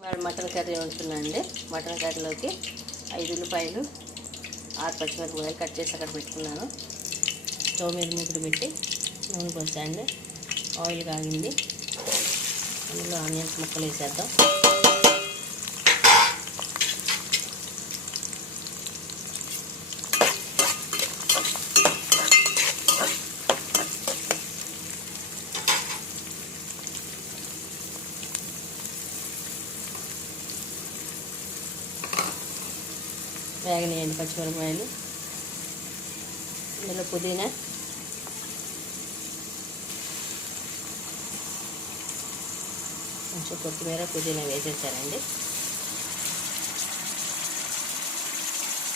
Mutton curry ఉంటుందండి. Mutton కర్రీలోకి 5 ఉల్లిపాయలు 6 పచ్చిమిరపకాయలు కట్ చేసి అక్కడ పెట్టుకున్నాను. స్టవ్ మీద మూకుడు పెట్టి నూనె పోసాండి. ఆయిల్ కాగింది. అందులో ఆనియన్స్ ముక్కలు వేసేద్దాం. వేగనియండి పచ్చిమిరపకాయలు. ఇందులో పుదీనా, కొంచెం కొత్తిమీర, పుదీనా వేసేసానండి.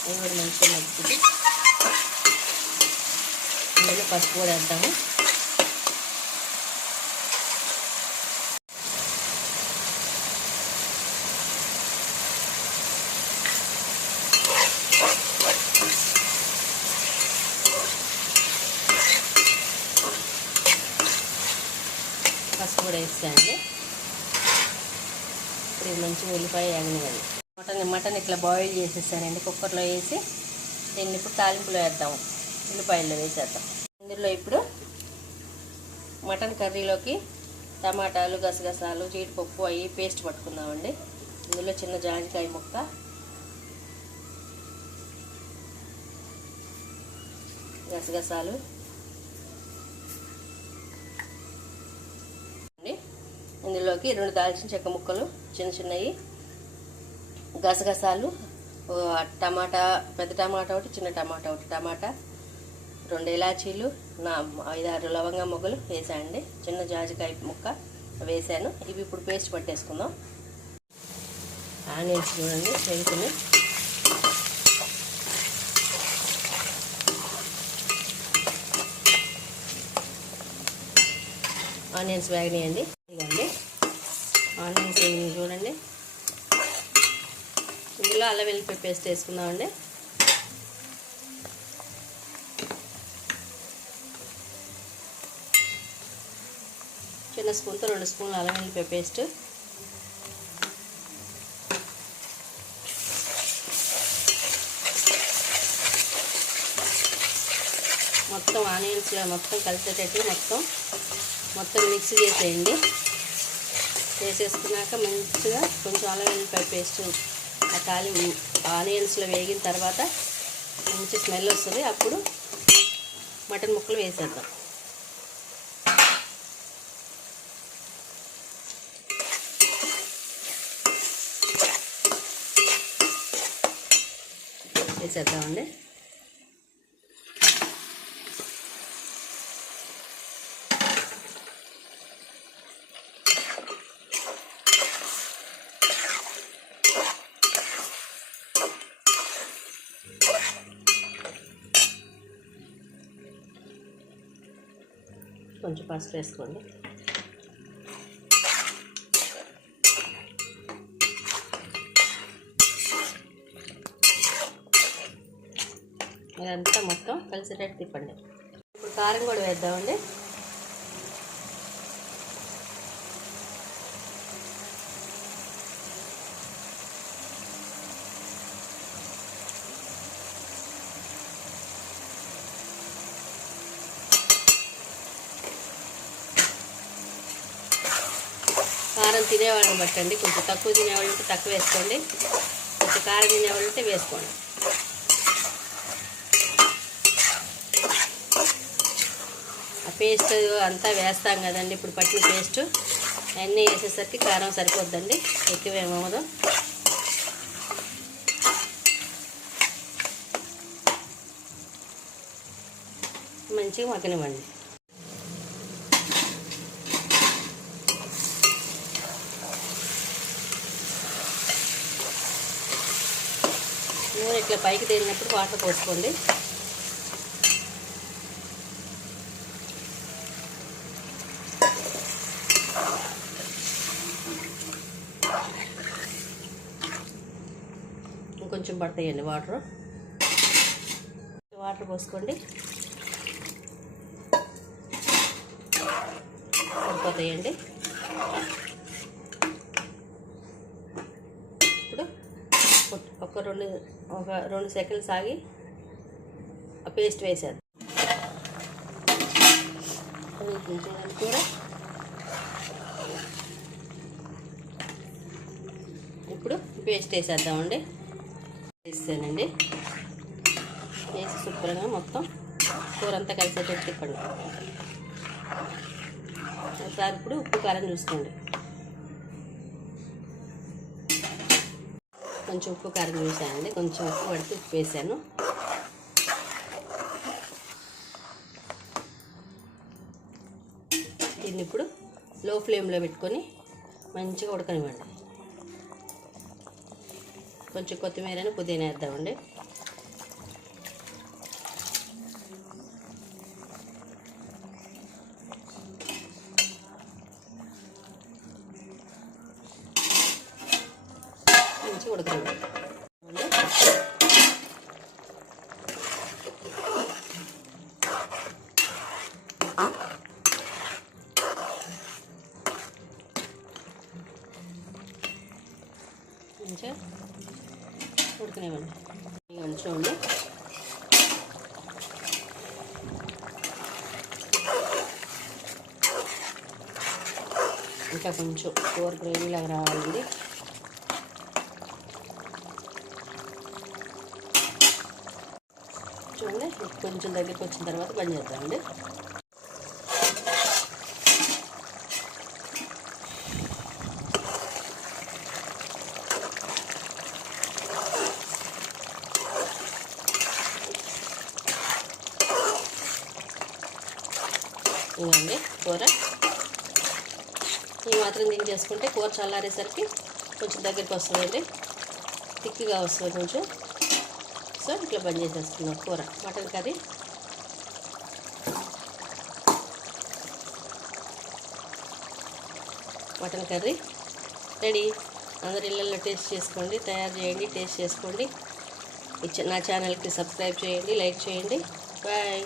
అవి కూడా మంచిగా నచ్చుతుంది. ఇందులో పసుపు కూడా వేద్దాము. పసుపు కూడా వేస్తానండి. ఇప్పుడు మంచిగా ఉల్లిపాయ వేగనివ్వండి. మటన్ ఇట్లా బాయిల్ చేసేసానండి. కుక్కర్లో వేసి దీన్ని ఇప్పుడు తాలింపులో వేద్దాము. ఉల్లిపాయల్లో వేసేద్దాం. ఇందులో ఇప్పుడు మటన్ కర్రీలోకి టమాటాలు, గసగసాలు, జీడిపప్పు అవి పేస్ట్ పట్టుకుందామండి. ఇందులో చిన్న జాజికాయ ముక్క, గసగసాలు, ఇందులోకి 2 దాల్చిన చెక్క ముక్కలు చిన్న చిన్నవి, గసగసాలు, టమాటా, పెద్ద టమాటా ఒకటి, చిన్న టమాటా ఒకటి, టమాటా, 2 ఇలాచీలు, 5-6 లవంగా మొగ్గలు వేసానండి. చిన్న జాజికాయ ముక్క వేసాను. ఇవి ఇప్పుడు పేస్ట్ పట్టేసుకుందాం. ఆనియన్స్ చూడండి వేగుతున్నాయి. ఆనియన్స్ వేగనియండి. ఇదిగోండి ఆనియన్స్ వేగినాయి చూడండి. ఇందులో అల్లం వెల్లుల్లి పేస్ట్ వేసుకుందామండి. చిన్న స్పూన్తో 2 స్పూన్లు అల్లం వెల్లుల్లి పేస్ట్, మొత్తం ఆనియన్స్లో మొత్తం కలిసేటట్టు మొత్తం మిక్స్ చేసేయండి. చేసేసుకున్నాక మంచిగా కొంచెం అల్లం వెల్లుల్లి పేస్ట్ ఆనియన్స్లో వేగిన తర్వాత మంచి స్మెల్ వస్తుంది. అప్పుడు మటన్ ముక్కలు వేసేద్దాం. వేసేద్దామండి. కొంచెం పసుపు వేసుకోండి. ఇదంతా మొత్తం కలిసేటట్టు తిప్పండి. ఇప్పుడు కారం కూడా వేద్దామండి. కారం తినేవాళ్ళని బట్టండి. కొంచెం తక్కువ తినేవాళ్ళు ఉంటే తక్కువ వేసుకోండి, కొంచెం కారం తినేవాళ్ళు ఉంటే వేసుకోండి. ఆ పేస్ట్ అంతా వేస్తాం కదండి. ఇప్పుడు పట్టిన పేస్ట్ అన్నీ వేసేసరికి కారం సరిపోద్దండి, ఎక్కువేమవుదో. మంచిగా మగ్గనివ్వండి. నూనె ఇట్లా పైకి తేలినప్పుడు వాటర్ పోసుకోండి. ఇంకొంచెం పడతాయండి వాటర్ పోసుకోండి. సరిపోతాయండి. ఒక రెండు సెకండ్స్ ఆగి ఆ పేస్ట్ వేసేద్దాం. చూడండి కూర ఇప్పుడు పేస్ట్ వేసేద్దామండి. వేసానండి. వేసి శుభ్రంగా మొత్తం కూర అంతా కలిసేటట్టు తిప్పండి. ఒకసారి ఇప్పుడు ఉప్పు కారం చూసుకోండి. కొంచెం ఉప్పు కారం చూసానండి. కొంచెం ఉప్పు పడితే ఉప్పు వేసాను. దీన్ని ఇప్పుడు లో ఫ్లేమ్లో పెట్టుకొని మంచిగా ఉడకనివ్వండి. కొంచెం కొత్తిమీర పుదీనా వేద్దామండి. మంచిగా ఉడకనివ్వండి. మంచిగా ఉడకనివ్వండి. చూడండి ఇంకా కొంచెం కూర గ్రేవీలాగా రావాలండి. చూడండి కొంచెం దగ్గరికి వచ్చిన తర్వాత బంద్ చేద్దామండి. ఇదండి కూర. ఈ మాత్రం దించేసుకుంటే కూర చల్లారేసరికి కొంచెం దగ్గరికి వస్తుందండి, థిక్గా వస్తుంది కొంచెం. సో ఇట్లా బంద్ చేసేసుకున్నాం కూర. Mutton curry ready. అందరు ఇళ్ళల్లో టేస్ట్ చేసుకోండి, తయారు చేయండి, టేస్ట్ చేసుకోండి. నా ఛానల్కి సబ్స్క్రైబ్ చేయండి, లైక్ చేయండి. బాయ్.